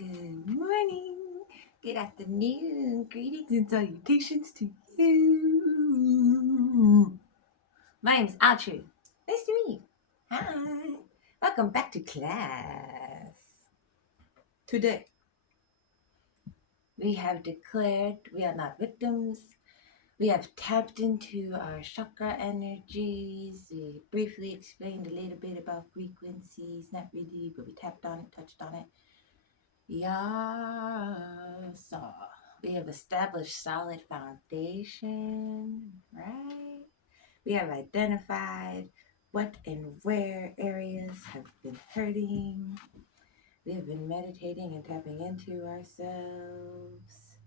Good morning, good afternoon, greetings and salutations to you. My name is Alu-tru. Nice to meet you. Hi. Welcome back to class. Today, we have declared we are not victims. We have tapped into our chakra energies. We briefly explained a little bit about frequencies. Not really, but we tapped on it, touched on it. So we have established solid foundation, right? We have identified what and where areas have been hurting. We have been meditating and tapping into ourselves.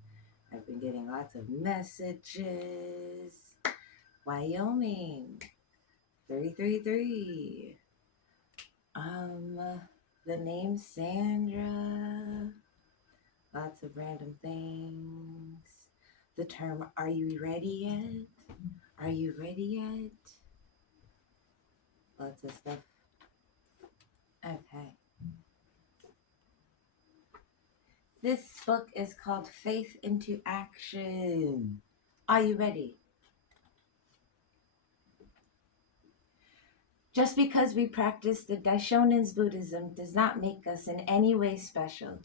I've been getting lots of messages. Wyoming, 333. The name Sandra. Lots of random things. The term, are you ready yet? Are you ready yet? Lots of stuff. Okay. This book is called Faith into Action. Are you ready? Just because we practice the Daishonin's Buddhism does not make us in any way special.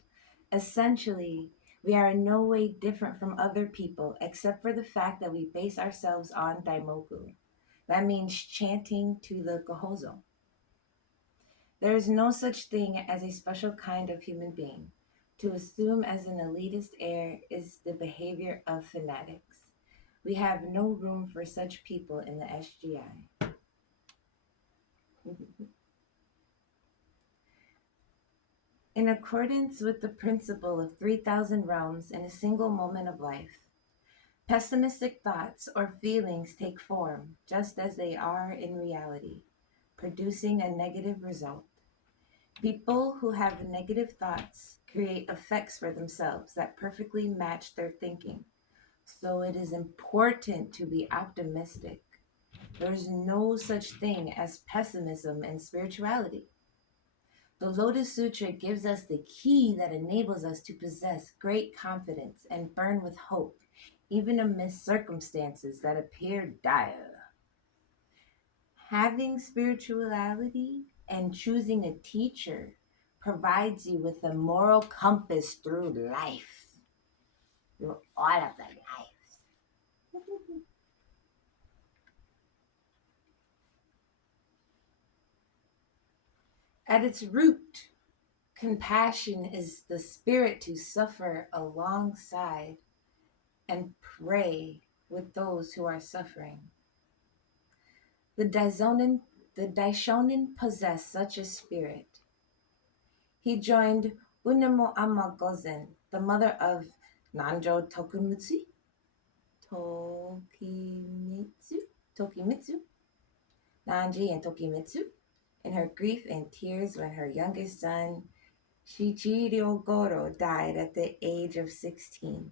Essentially, we are in no way different from other people except for the fact that we base ourselves on Daimoku. That means chanting to the Gohozo. There is no such thing as a special kind of human being. To assume as an elitist air is the behavior of fanatics. We have no room for such people in the SGI. In accordance with the principle of 3,000 realms in a single moment of life, pessimistic thoughts or feelings take form just as they are in reality, producing a negative result. People who have negative thoughts create effects for themselves that perfectly match their thinking. So it is important to be optimistic. There is no such thing as pessimism in spirituality. The Lotus Sutra gives us the key that enables us to possess great confidence and burn with hope, even amidst circumstances that appear dire. Having spirituality and choosing a teacher provides you with a moral compass through life, through all of the life. At its root, compassion is the spirit to suffer alongside and pray with those who are suffering. The Daishonin possess such a spirit. He joined Unemo Amma Gozen, the mother of Nanjo Tokimitsu, Nanji and Tokimitsu, in her grief and tears when her youngest son, Shichiro Goro, died at the age of 16.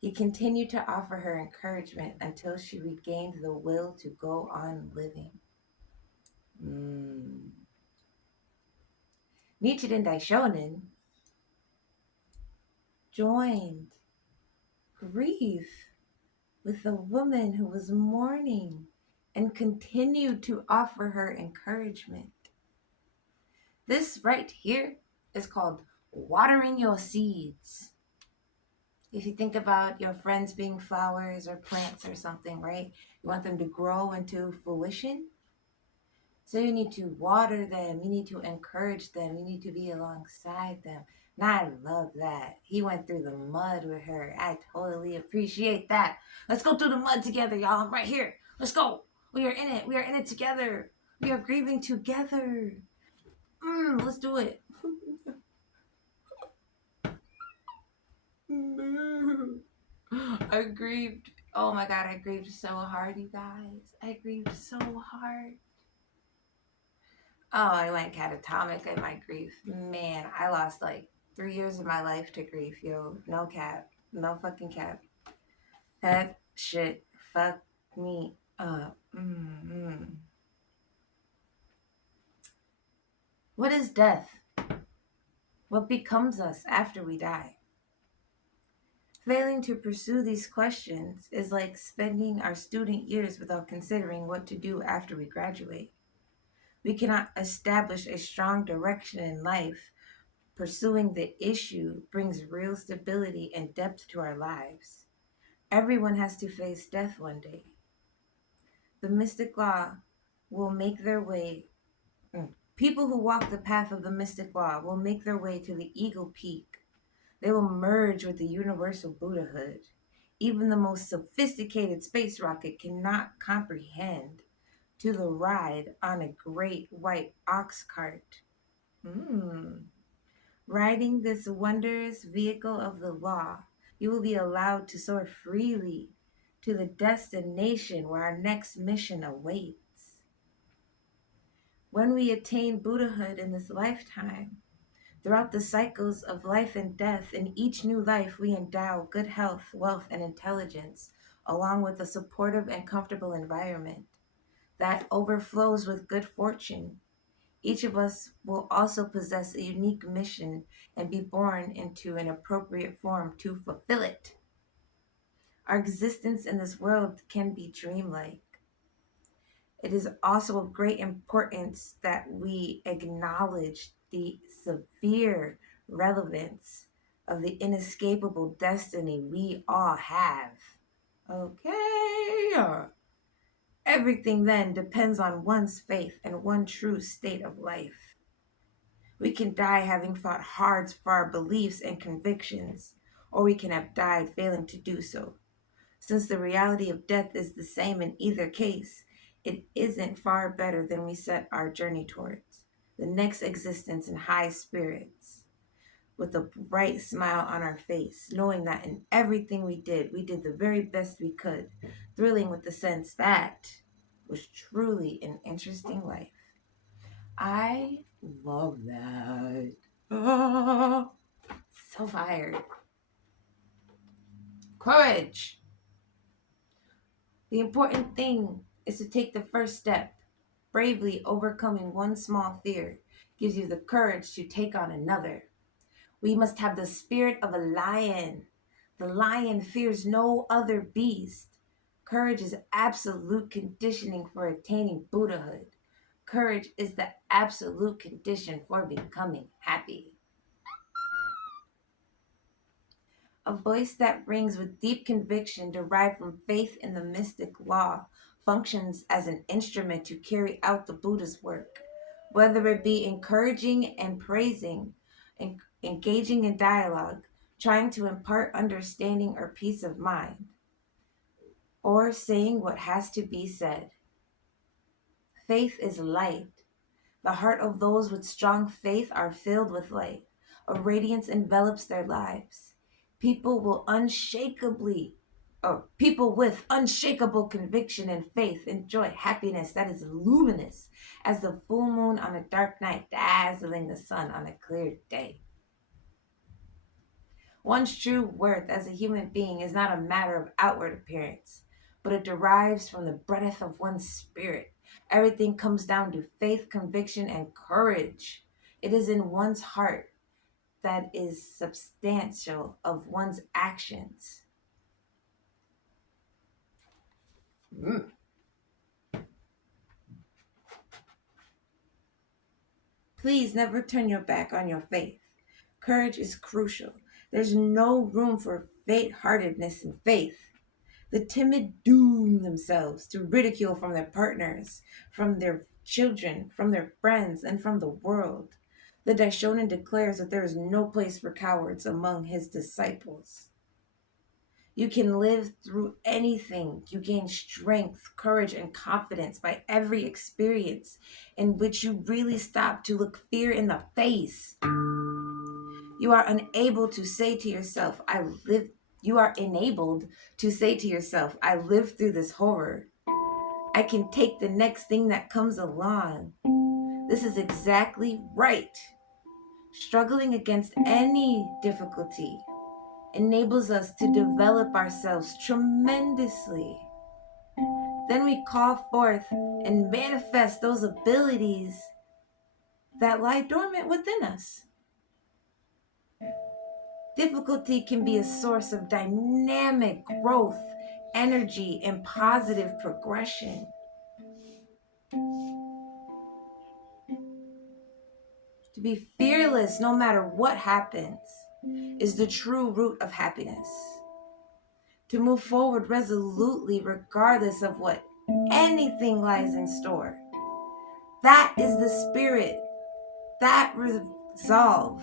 He continued to offer her encouragement until she regained the will to go on living. Nichiren Daishonin joined grief with the woman who was mourning and continued to offer her encouragement. This right here is called watering your seeds. If you think about your friends being flowers or plants or something, right? You want them to grow into fruition. So you need to water them. You need to encourage them. You need to be alongside them. And I love that. He went through the mud with her. I totally appreciate that. Let's go through the mud together, y'all. I'm right here. Let's go. We are in it. We are in it together. We are grieving together. Let's do it. I grieved. Oh my God, I grieved so hard, you guys. I grieved so hard. Oh, I went catatonic in my grief. Man, I lost like 3 years of my life to grief, yo. No cap. No fucking cap. That shit fucked me up. What is death? What becomes us after we die? Failing to pursue these questions is like spending our student years without considering what to do after we graduate. We cannot establish a strong direction in life. Pursuing the issue brings real stability and depth to our lives. Everyone has to face death one day. The mystic law will make their way. People who walk the path of the mystic law will make their way to the eagle peak. They will merge with the universal Buddhahood. Even the most sophisticated space rocket cannot comprehend to the ride on a great white ox cart. Riding this wondrous vehicle of the law, you will be allowed to soar freely to the destination where our next mission awaits. When we attain Buddhahood in this lifetime, throughout the cycles of life and death, in each new life, we endow good health, wealth, and intelligence, along with a supportive and comfortable environment that overflows with good fortune. Each of us will also possess a unique mission and be born into an appropriate form to fulfill it. Our existence in this world can be dreamlike. It is also of great importance that we acknowledge the severe relevance of the inescapable destiny we all have. Okay. Everything then depends on one's faith and one true state of life. We can die having fought hard for our beliefs and convictions, or we can have died failing to do so. Since the reality of death is the same in either case, it isn't far better than we set our journey towards the next existence in high spirits, with a bright smile on our face, knowing that in everything we did the very best we could, thrilling with the sense that was truly an interesting life. I love that. Oh, so fired. Courage. The important thing is to take the first step. Bravely overcoming one small fear gives you the courage to take on another. We must have the spirit of a lion. The lion fears no other beast. Courage is absolute conditioning for attaining Buddhahood. Courage is the absolute condition for becoming happy. A voice that rings with deep conviction derived from faith in the mystic law functions as an instrument to carry out the Buddha's work, whether it be encouraging and praising, engaging in dialogue, trying to impart understanding or peace of mind, or saying what has to be said. Faith is light. The heart of those with strong faith are filled with light. A radiance envelops their lives. People with unshakable conviction and faith enjoy happiness that is luminous as the full moon on a dark night, dazzling the sun on a clear day. One's true worth as a human being is not a matter of outward appearance, but it derives from the breadth of one's spirit. Everything comes down to faith, conviction, and courage. It is in one's heart that is substantial of one's actions. Please never turn your back on your faith. Courage is crucial. There's no room for faint-heartedness in faith. The timid doom themselves to ridicule from their partners, from their children, from their friends, and from the world. The Daishonin declares that there is no place for cowards among his disciples. You can live through anything. You gain strength, courage, and confidence by every experience in which you really stop to look fear in the face. You are unable to say to yourself, you are enabled to say to yourself, I lived through this horror. I can take the next thing that comes along. This is exactly right. Struggling against any difficulty enables us to develop ourselves tremendously. Then we call forth and manifest those abilities that lie dormant within us. Difficulty can be a source of dynamic growth, energy, and positive progression. To be fearless no matter what happens is the true root of happiness. To move forward resolutely regardless of what anything lies in store. That is the spirit, that resolve,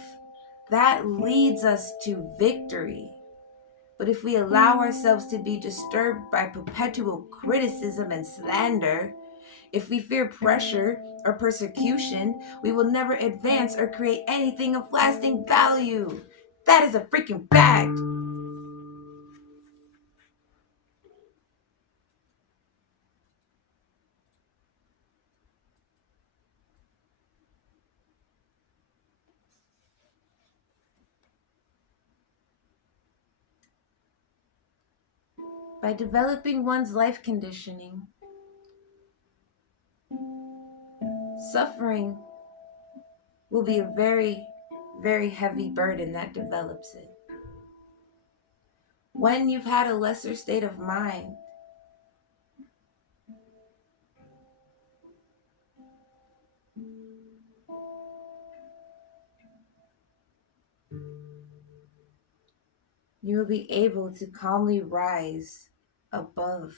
that leads us to victory. But if we allow ourselves to be disturbed by perpetual criticism and slander, if we fear pressure or persecution, we will never advance or create anything of lasting value. That is a freaking fact. By developing one's life conditioning, suffering will be a very, very heavy burden that develops it. When you've had a lesser state of mind, you will be able to calmly rise above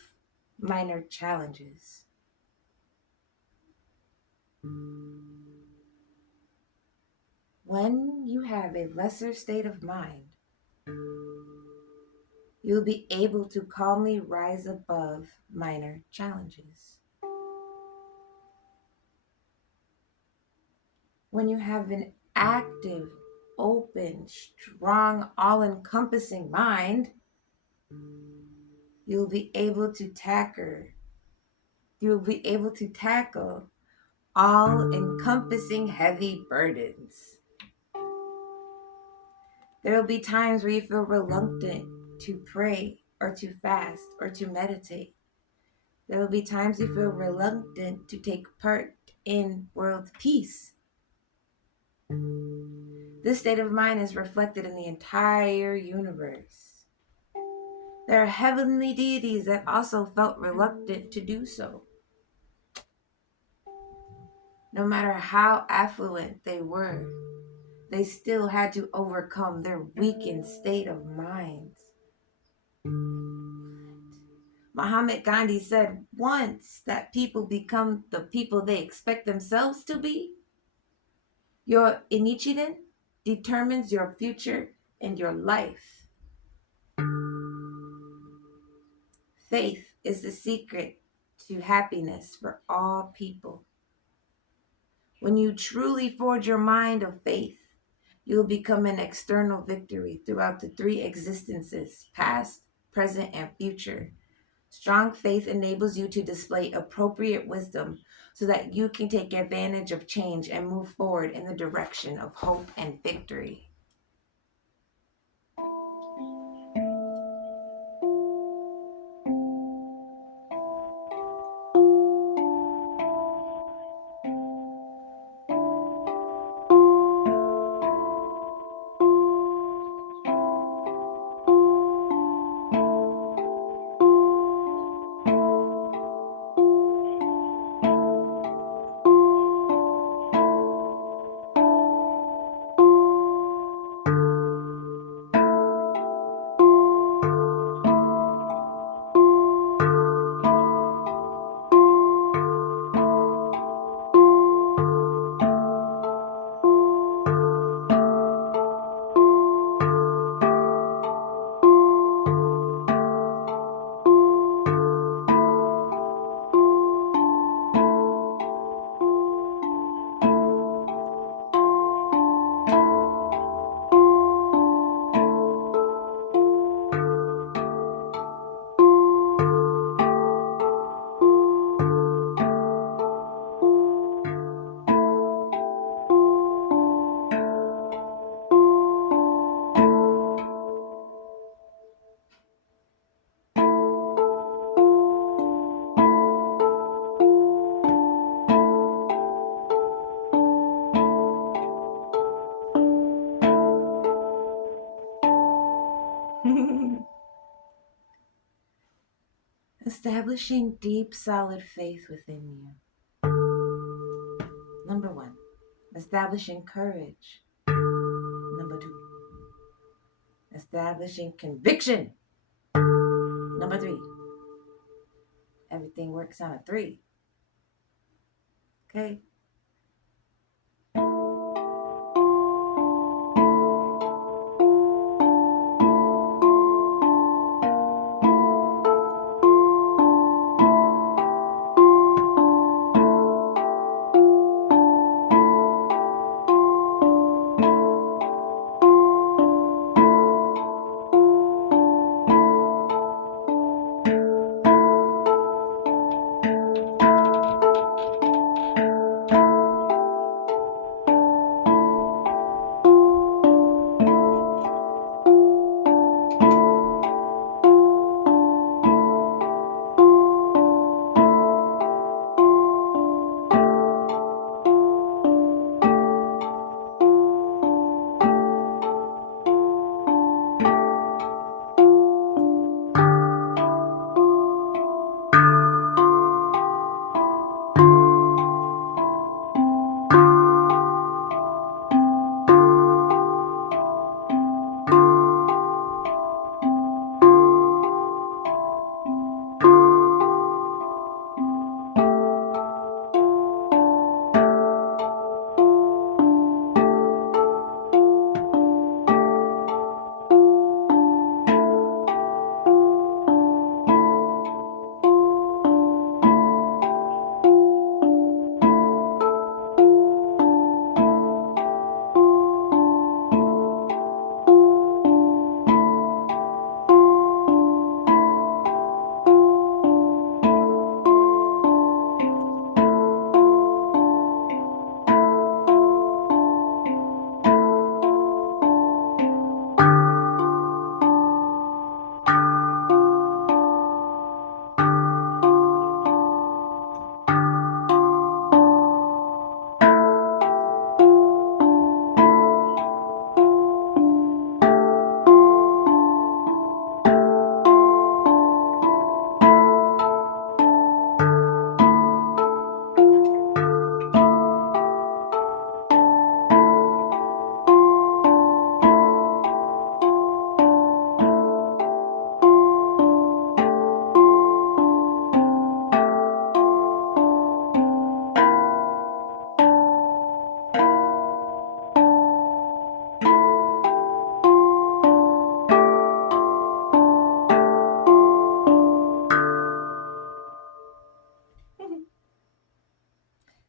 minor challenges. When you have a lesser state of mind, you'll be able to calmly rise above minor challenges. When you have an active, open, strong, all-encompassing mind, you'll be able to tackle all-encompassing heavy burdens. There will be times where you feel reluctant to pray or to fast or to meditate. There will be times you feel reluctant to take part in world peace. This state of mind is reflected in the entire universe. There are heavenly deities that also felt reluctant to do so. No matter how affluent they were, they still had to overcome their weakened state of minds. Mahatma Gandhi said once that people become the people they expect themselves to be. Your initiative determines your future and your life. Faith is the secret to happiness for all people. When you truly forge your mind of faith, you will become an external victory throughout the three existences, past, present, and future. Strong faith enables you to display appropriate wisdom so that you can take advantage of change and move forward in the direction of hope and victory. Establishing deep, solid faith within you. Number one, establishing courage. Number two, establishing conviction. Number three, everything works on a three. Okay?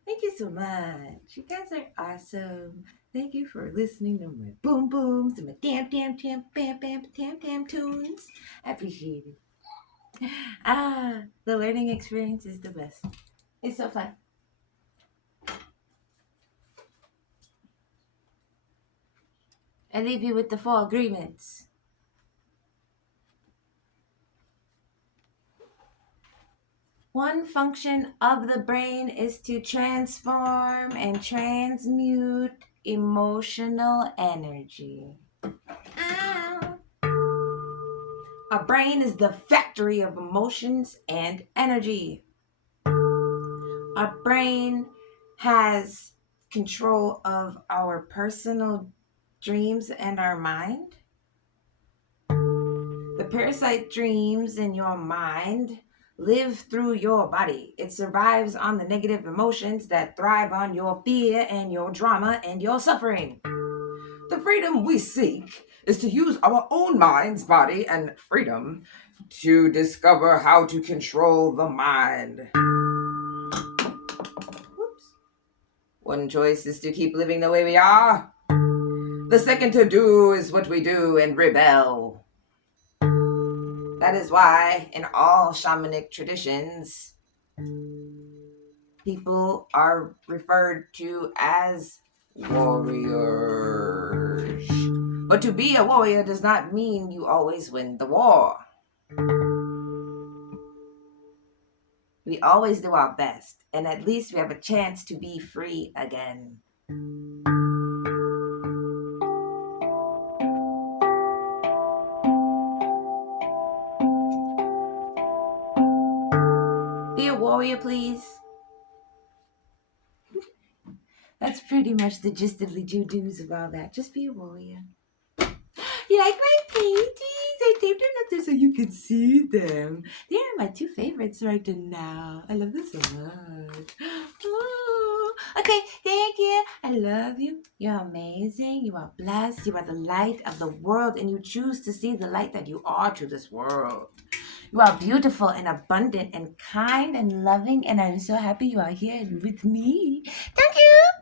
Thank you so much. You guys are awesome. Thank you for listening to my boom booms and my damn tunes. I appreciate it. The learning experience is the best. It's so fun. I leave you with the four agreements. One function of the brain is to transform and transmute emotional energy. Ow. Our brain is the factory of emotions and energy. Our brain has control of our personal dreams and our mind. The parasite dreams in your mind live through your body. It survives on the negative emotions that thrive on your fear and your drama and your suffering. The freedom we seek is to use our own minds, body, and freedom to discover how to control the mind. Whoops. One choice is to keep living the way we are. The second to do is what we do and rebel. That is why in all shamanic traditions, people are referred to as warriors. But to be a warrior does not mean you always win the war. We always do our best, and at least we have a chance to be free again. a warrior, please? That's pretty much the gist of the do-dos of all that. Just be a warrior. You like my paintings? I taped them up there so you can see them. They are my two favorites right now. I love them so much. Oh, okay, thank you. I love you. You're amazing. You are blessed. You are the light of the world, and you choose to see the light that you are to this world. You are beautiful and abundant and kind and loving, and I'm so happy you are here with me. Thank you.